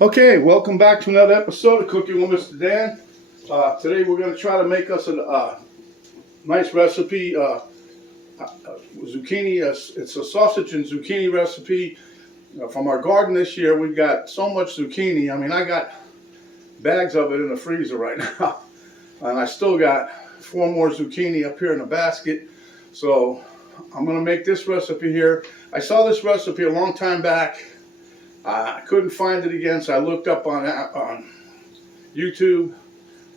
Okay, welcome back to another episode of Cooking with Mr. Dan. Today we're going to try to make us a nice recipe, zucchini. It's a sausage and zucchini recipe from our garden this year. We've got so much zucchini. I mean, I got bags of it in the freezer right now. And I still got 4 more zucchini up here in the basket. So I'm going to make this recipe here. I saw this recipe a long time back. I couldn't find it again, so I looked up on YouTube.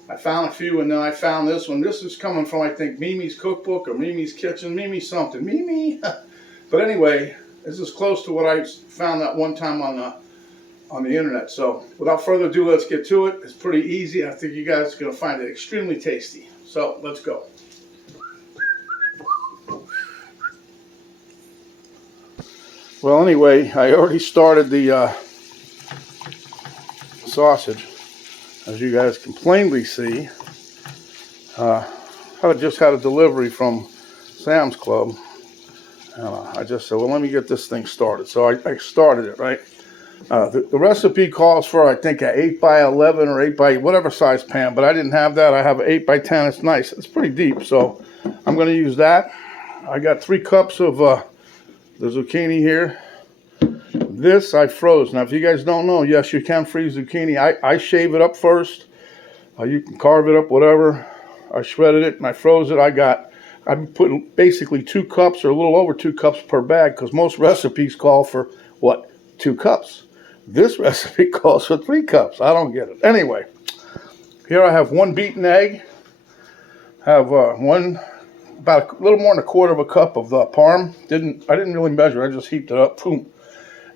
I found a few, and then I found this one. This is coming from, I think, Mimi's Cookbook or Mimi's Kitchen. Mimi something. Mimi. But anyway, this is close to what I found that one time on the internet. So without further ado, let's get to it. It's pretty easy. I think you guys are going to find it extremely tasty. So let's go. Well, anyway, I already started the sausage, as you guys can plainly see. I just had a delivery from Sam's Club, and I just said, well, let me get this thing started. So I started it, right? The recipe calls for, I think, an 8 by 11 or 8 by whatever size pan, but I didn't have that. I have an 8 by 10. It's nice. It's pretty deep, so I'm going to use that. I got 3 cups of the zucchini here. This I froze. Now, if you guys don't know, yes, you can freeze zucchini. I shave it up first. You can carve it up, whatever. I shredded it and I froze it. I'm putting basically 2 cups or a little over 2 cups per bag, because most recipes call for, what, 2 cups. This recipe calls for 3 cups. I don't get it. Anyway, here I have 1 beaten egg. I have about a little more than 1/4 cup of the parm. I didn't really measure. I just heaped it up. Boom.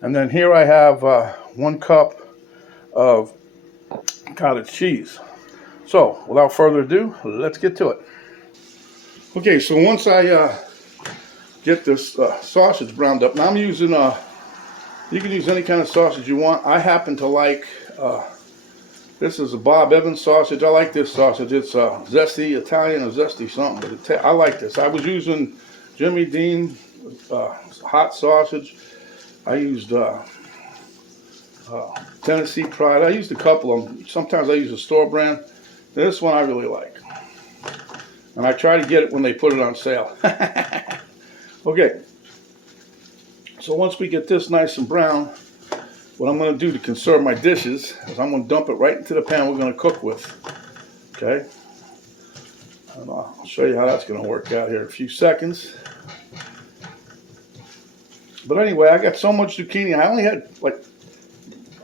And then here I have 1 cup of cottage cheese. So without further ado, let's get to it. Okay, so once I get this sausage browned up, now I'm using you can use any kind of sausage you want. I happen to like this is a Bob Evans sausage. I like this sausage. It's zesty Italian or zesty something, but I like this. I was using Jimmy Dean hot sausage. I used Tennessee Pride. I used a couple of them. Sometimes I use a store brand. This one I really like. And I try to get it when they put it on sale. Okay. So once we get this nice and brown, what I'm going to do to conserve my dishes is I'm going to dump it right into the pan we're going to cook with. Okay? And I'll show you how that's going to work out here in a few seconds. But anyway, I got so much zucchini. I only had,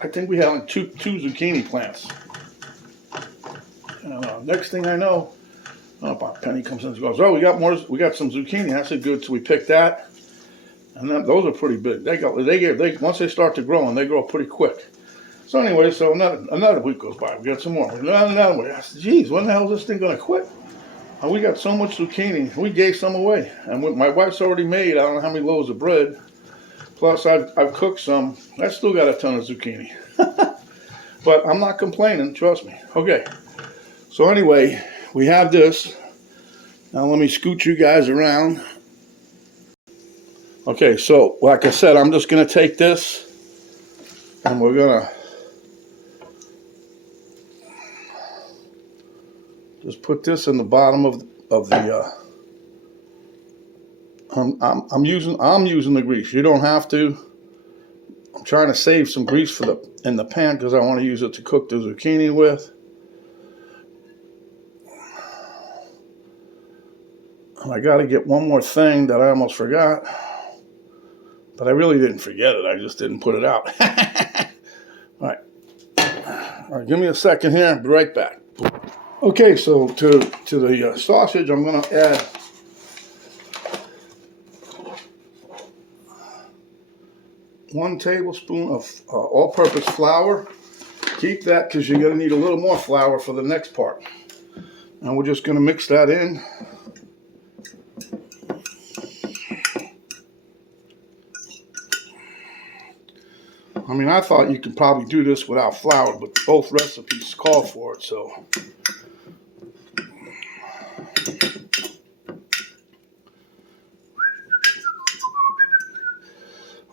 I think we had like two zucchini plants. And next thing I know, Penny comes in and goes, oh, we got some zucchini. I said, good. So we picked that. And then, those are pretty big. Once they start to grow, and they grow pretty quick. So anyway, so another week goes by. We got some more. Another week. I said, geez, when the hell is this thing going to quit? We got so much zucchini. We gave some away. And my wife's already made, I don't know how many loaves of bread. Plus, I've cooked some. I still got a ton of zucchini. But I'm not complaining, trust me. Okay. So anyway, we have this. Now let me scoot you guys around. Okay, so like I said, I'm just going to take this and we're going to just put this in the bottom of the I'm using the grease. You don't have to. I'm trying to save some grease in the pan because I want to use it to cook the zucchini with. And I got to get one more thing that I almost forgot. But I really didn't forget it. I just didn't put it out. All right, give me a second here. I'll be right back. Okay, so to the sausage, I'm going to add one tablespoon of all-purpose flour. Keep that because you're going to need a little more flour for the next part. And we're just going to mix that in. I mean, I thought you could probably do this without flour, but both recipes call for it, so.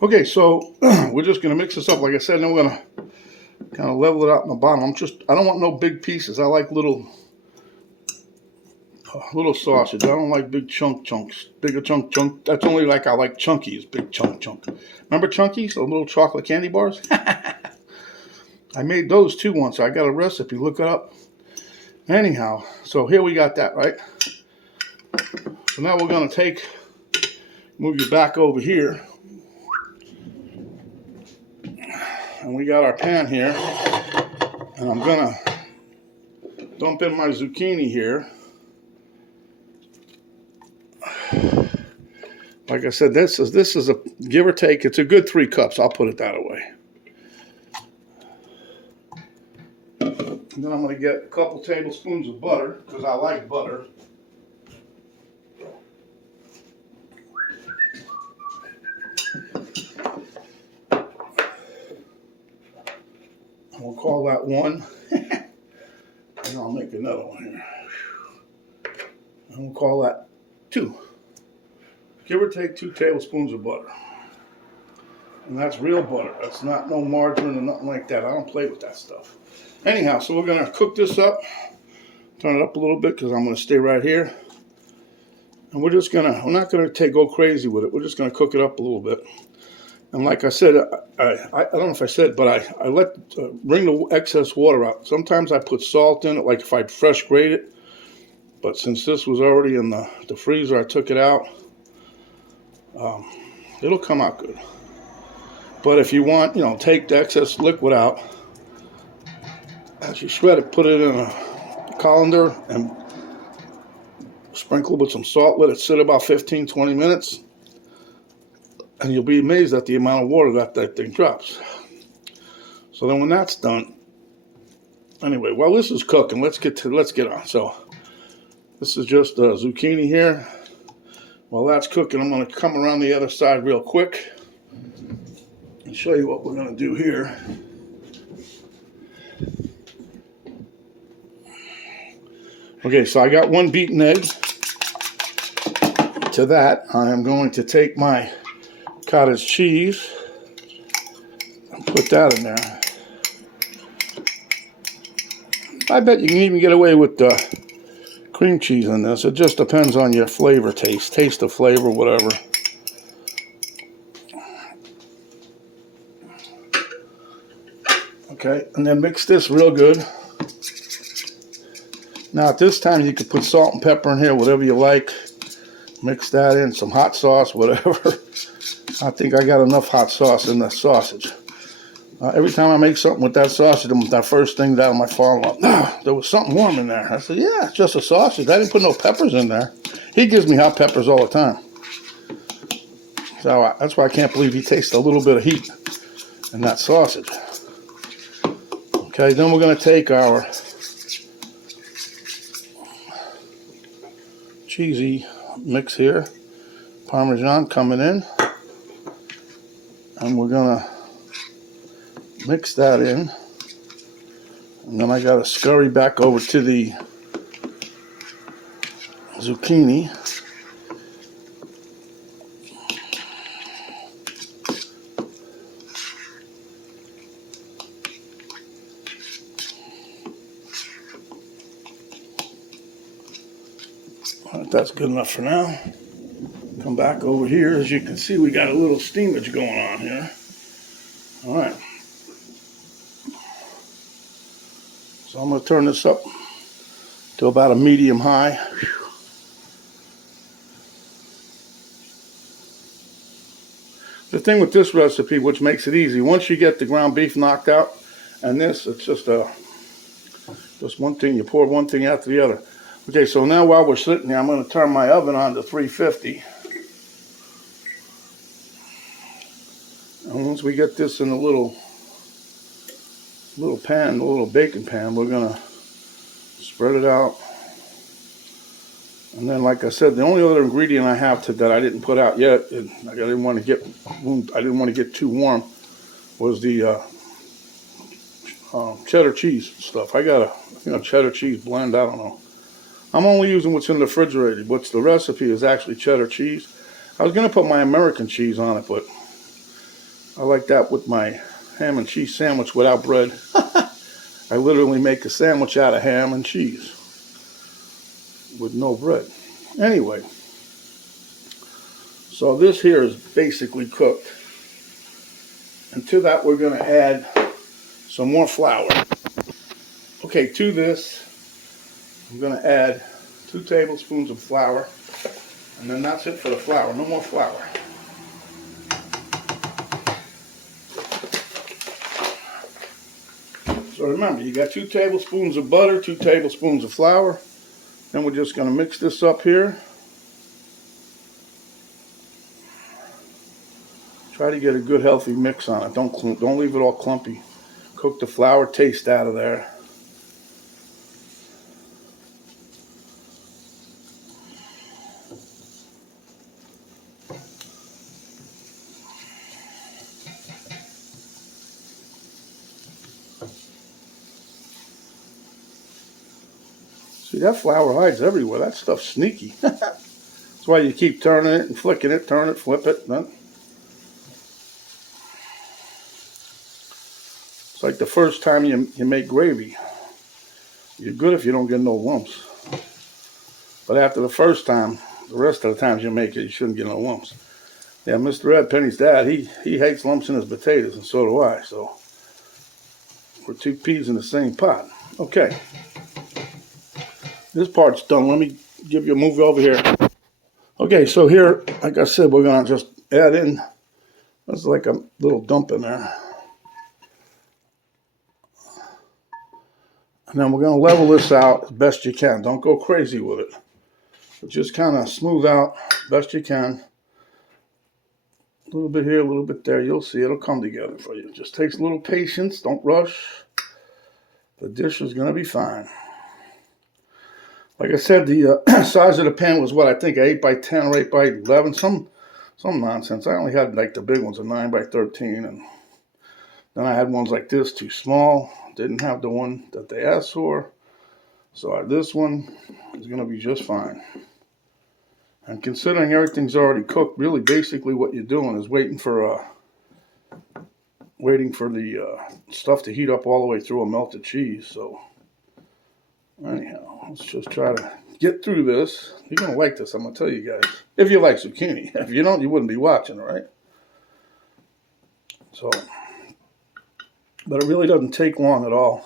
Okay, so we're just going to mix this up, like I said, and then we're going to Kind of level it out in the bottom. I don't want no big pieces. I like little sausage. I don't like big chunks. Bigger chunk. That's only like I like Chunkies, big chunk. Remember Chunkies, the little chocolate candy bars? I made those too once. I got a recipe. Look it up. Anyhow, so here we got that, right? So now we're going to move you back over here. And we got our pan here. And I'm going to dump in my zucchini here. Like I said, this is a give or take. It's a good 3 cups. I'll put it that way. And then I'm going to get a couple tablespoons of butter because I like butter. We'll call that 1. And I'll make another one here. And we'll call that 2. Give or take 2 tablespoons of butter. And that's real butter. That's not no margarine or nothing like that. I don't play with that stuff. Anyhow, so we're going to cook this up. Turn it up a little bit because I'm going to stay right here. And we're not going to go crazy with it. We're just going to cook it up a little bit. And like I said, I don't know if I said, but I bring the excess water out. Sometimes I put salt in it, like if I fresh grate it. But since this was already in the freezer, I took it out. It'll come out good. But if you want, take the excess liquid out. As you shred it, put it in a colander and sprinkle it with some salt. Let it sit about 15-20 minutes. And you'll be amazed at the amount of water that thing drops. So then when that's done, anyway, while this is cooking, let's get on. So this is just zucchini here. While that's cooking, I'm going to come around the other side real quick and show you what we're going to do here. Okay, so I got 1 beaten egg. To that, I am going to take my cottage cheese and put that in there. I bet you can even get away with cream cheese in this. It just depends on your flavor taste of flavor, whatever. Okay, and then mix this real good. Now at this time you could put salt and pepper in here, whatever you like. Mix that in, some hot sauce, whatever. I think I got enough hot sauce in the sausage. Every time I make something with that sausage, that first thing out of my follow-up, there was something warm in there. I said, yeah, it's just a sausage. I didn't put no peppers in there. He gives me hot peppers all the time. So that's why I can't believe he tastes a little bit of heat in that sausage. Okay, then we're going to take our cheesy mix here. Parmesan coming in. And we're going to mix that in. And then I got to scurry back over to the zucchini. That's good enough for now. Come back over here. As you can see, we got a little steamage going on here. All right. So I'm going to turn this up to about a medium high. The thing with this recipe, which makes it easy, once you get the ground beef knocked out, and this, it's just one thing. You pour one thing after the other. Okay, so now while we're sitting here, I'm going to turn my oven on to 350. And once we get this in a little pan, a little baking pan, we're going to spread it out. And then, like I said, the only other ingredient I have that I didn't put out yet, and I didn't want to get too warm, was the cheddar cheese stuff. I got a cheddar cheese blend. I don't know. I'm only using what's in the refrigerator. What's the recipe is actually cheddar cheese. I was going to put my American cheese on it, but I like that with my ham and cheese sandwich without bread. I literally make a sandwich out of ham and cheese with no bread. Anyway, so this here is basically cooked. And to that we're going to add some more flour. Okay, to this I'm going to add 2 tablespoons of flour. And then that's it for the flour. No more flour. So remember, you got 2 tablespoons of butter, 2 tablespoons of flour. Then we're just going to mix this up here. Try to get a good healthy mix on it. Don't leave it all clumpy. Cook the flour taste out of there. See, that flour hides everywhere. That stuff's sneaky. That's why you keep turning it and flicking it, turn it, flip it. It's like the first time you make gravy. You're good if you don't get no lumps. But after the first time, the rest of the times you make it, you shouldn't get no lumps. Yeah, Mr. Ed, Penny's dad, he hates lumps in his potatoes, and so do I. So we're 2 peas in the same pot. Okay. This part's done. Let me give you a move over here. Okay, so here, like I said, we're going to just add in, there's like a little dump in there. And then we're going to level this out as best you can. Don't go crazy with it. But just kind of smooth out best you can. A little bit here, a little bit there. You'll see it'll come together for you. It just takes a little patience. Don't rush. The dish is going to be fine. Like I said, the size of the pan was what I think, 8 by 10 or 8 by 11. Some nonsense. I only had like the big ones, a 9 by 13. And then I had ones like this, too small. Didn't have the one that they asked for. So this one is going to be just fine. And considering everything's already cooked, really basically what you're doing is waiting for the stuff to heat up all the way through a melted cheese. So anyhow, let's just try to get through this. You're going to like this, I'm going to tell you guys. If you like zucchini. If you don't, you wouldn't be watching, right? So, but it really doesn't take long at all.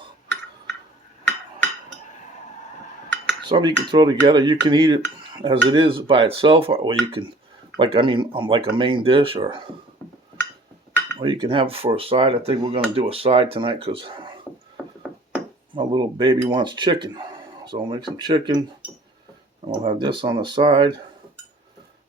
Some you can throw together. You can eat it as it is by itself, or you can, like a main dish, or you can have it for a side. I think we're going to do a side tonight because my little baby wants chicken. So I'll make some chicken, and we'll have this on the side.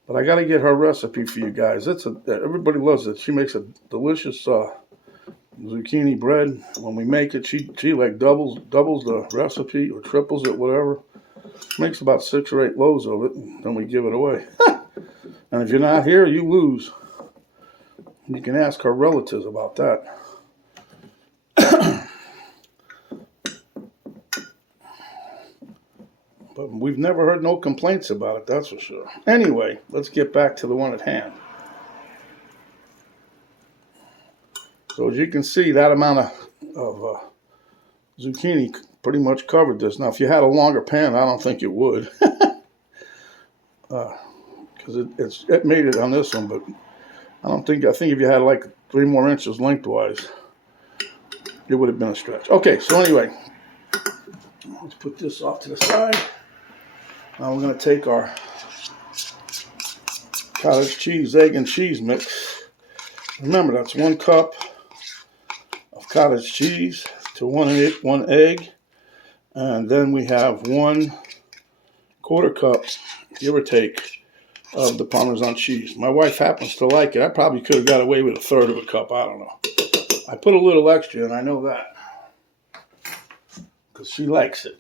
But I got to get her recipe for you guys. Everybody loves it. She makes a delicious zucchini bread. When we make it, she like doubles the recipe or triples it, whatever. Makes about 6 or 8 loaves of it, and then we give it away. And if you're not here, you lose. You can ask her relatives about that. But we've never heard no complaints about it, that's for sure. Anyway, let's get back to the one at hand. So as you can see, that amount of zucchini pretty much covered this. Now, if you had a longer pan, I don't think it would. Because it made it on this one, but I think if you had like 3 more inches lengthwise, it would have been a stretch. Okay, so anyway, let's put this off to the side. Now we're going to take our cottage cheese, egg, and cheese mix. Remember, that's 1 cup of cottage cheese to 1 egg. And then we have 1/4 cup, give or take, of the Parmesan cheese. My wife happens to like it. I probably could have got away with 1/3 of a cup. I don't know. I put a little extra, and I know that. Because she likes it.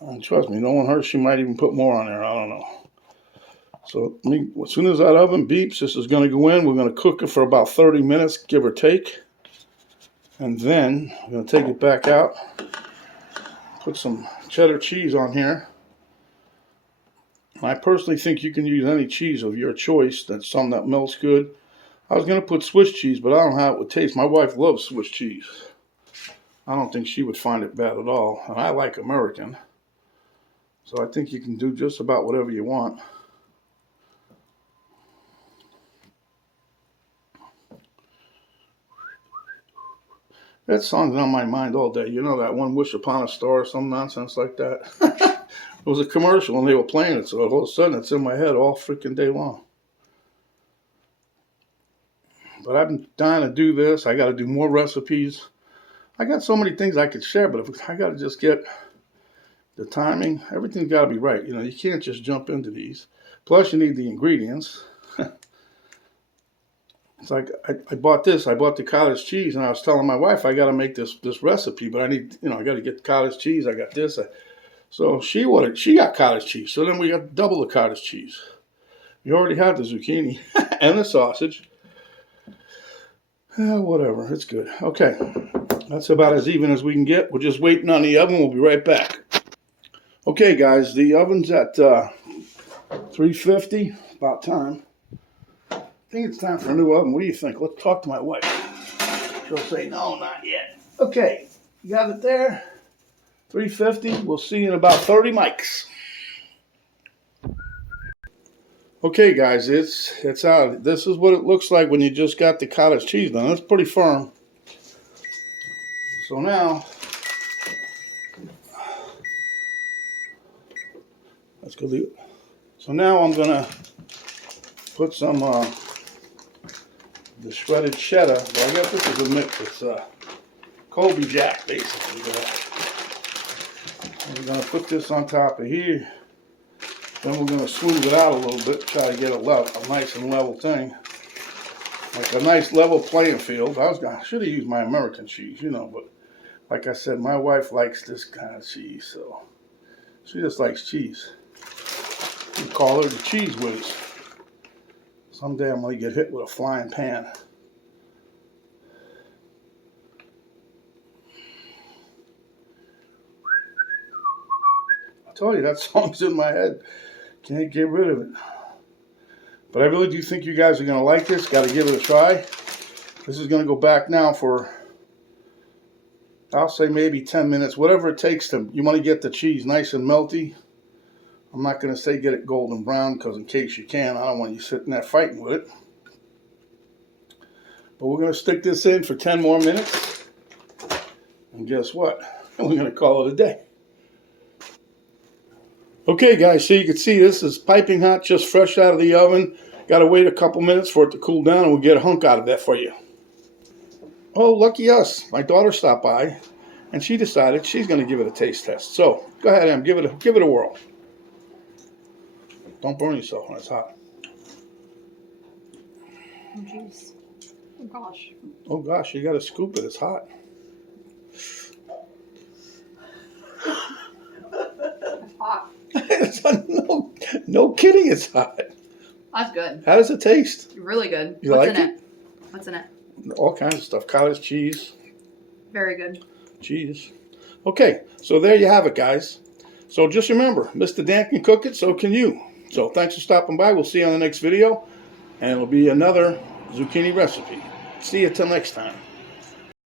And trust me, knowing her, she might even put more on there. I don't know. So as soon as that oven beeps, this is going to go in. We're going to cook it for about 30 minutes, give or take. And then I'm going to take it back out. Put some cheddar cheese on here. I personally think you can use any cheese of your choice. That's some that melts good. I was going to put Swiss cheese, but I don't know how it would taste. My wife loves Swiss cheese. I don't think she would find it bad at all. And I like American. So I think you can do just about whatever you want. That song's on my mind all day. You know that one, Wish Upon a Star, or some nonsense like that? It was a commercial and they were playing it, so all of a sudden it's in my head all freaking day long. But I've been dying to do this. I got to do more recipes. I got so many things I could share, but if I got to just get the timing, everything's got to be right. You know, you can't just jump into these. Plus, you need the ingredients. It's like I bought this. I bought the cottage cheese, and I was telling my wife I got to make this recipe, but I need, you know, I got to get the cottage cheese. I got this. So she got cottage cheese. So then we got double the cottage cheese. You already had the zucchini and the sausage. Whatever, it's good. Okay, that's about as even as we can get. We're just waiting on the oven. We'll be right back. Okay, guys, the oven's at 350. About time. I think it's time for a new oven. What do you think? Let's talk to my wife. She'll say, no, not yet. Okay, you got it there. 350. We'll see you in about 30 mics. Okay, guys, it's out. This is what it looks like when you just got the cottage cheese done. It's pretty firm. So now, let's go leave it. So now I'm gonna put some the shredded cheddar. But I guess this is a mix. It's Colby Jack, basically. We're gonna put this on top of here. Then we're going to smooth it out a little bit, try to get a nice and level thing. Like a nice level playing field. I should have used my American cheese, you know, but like I said, my wife likes this kind of cheese, so she just likes cheese. We call her the Cheese Whiz. Someday I'm going to get hit with a flying pan. I told you, that song's in my head. Can't get rid of it. But I really do think you guys are going to like this. Got to give it a try. This is going to go back now for, I'll say maybe 10 minutes. Whatever it takes to, you want to get the cheese nice and melty. I'm not going to say get it golden brown because in case you can, I don't want you sitting there fighting with it. But we're going to stick this in for 10 more minutes. And guess what? We're going to call it a day. Okay, guys, so you can see this is piping hot, just fresh out of the oven. Got to wait a couple minutes for it to cool down, and we'll get a hunk out of that for you. Oh, lucky us. My daughter stopped by, and she decided she's going to give it a taste test. So, go ahead, Em, give it a whirl. Don't burn yourself when it's hot. Oh, jeez. Oh, gosh. Oh, gosh, you got to scoop it. It's hot. It's hot. No kidding, it's hot. That's good. How does it taste? Really good. You like What's in it? What's in it? All kinds of stuff. Cottage cheese. Very good. Cheese. Okay, so there you have it, guys. So just remember, Mr. Dan can cook it, so can you. So thanks for stopping by. We'll see you on the next video. And it'll be another zucchini recipe. See you till next time.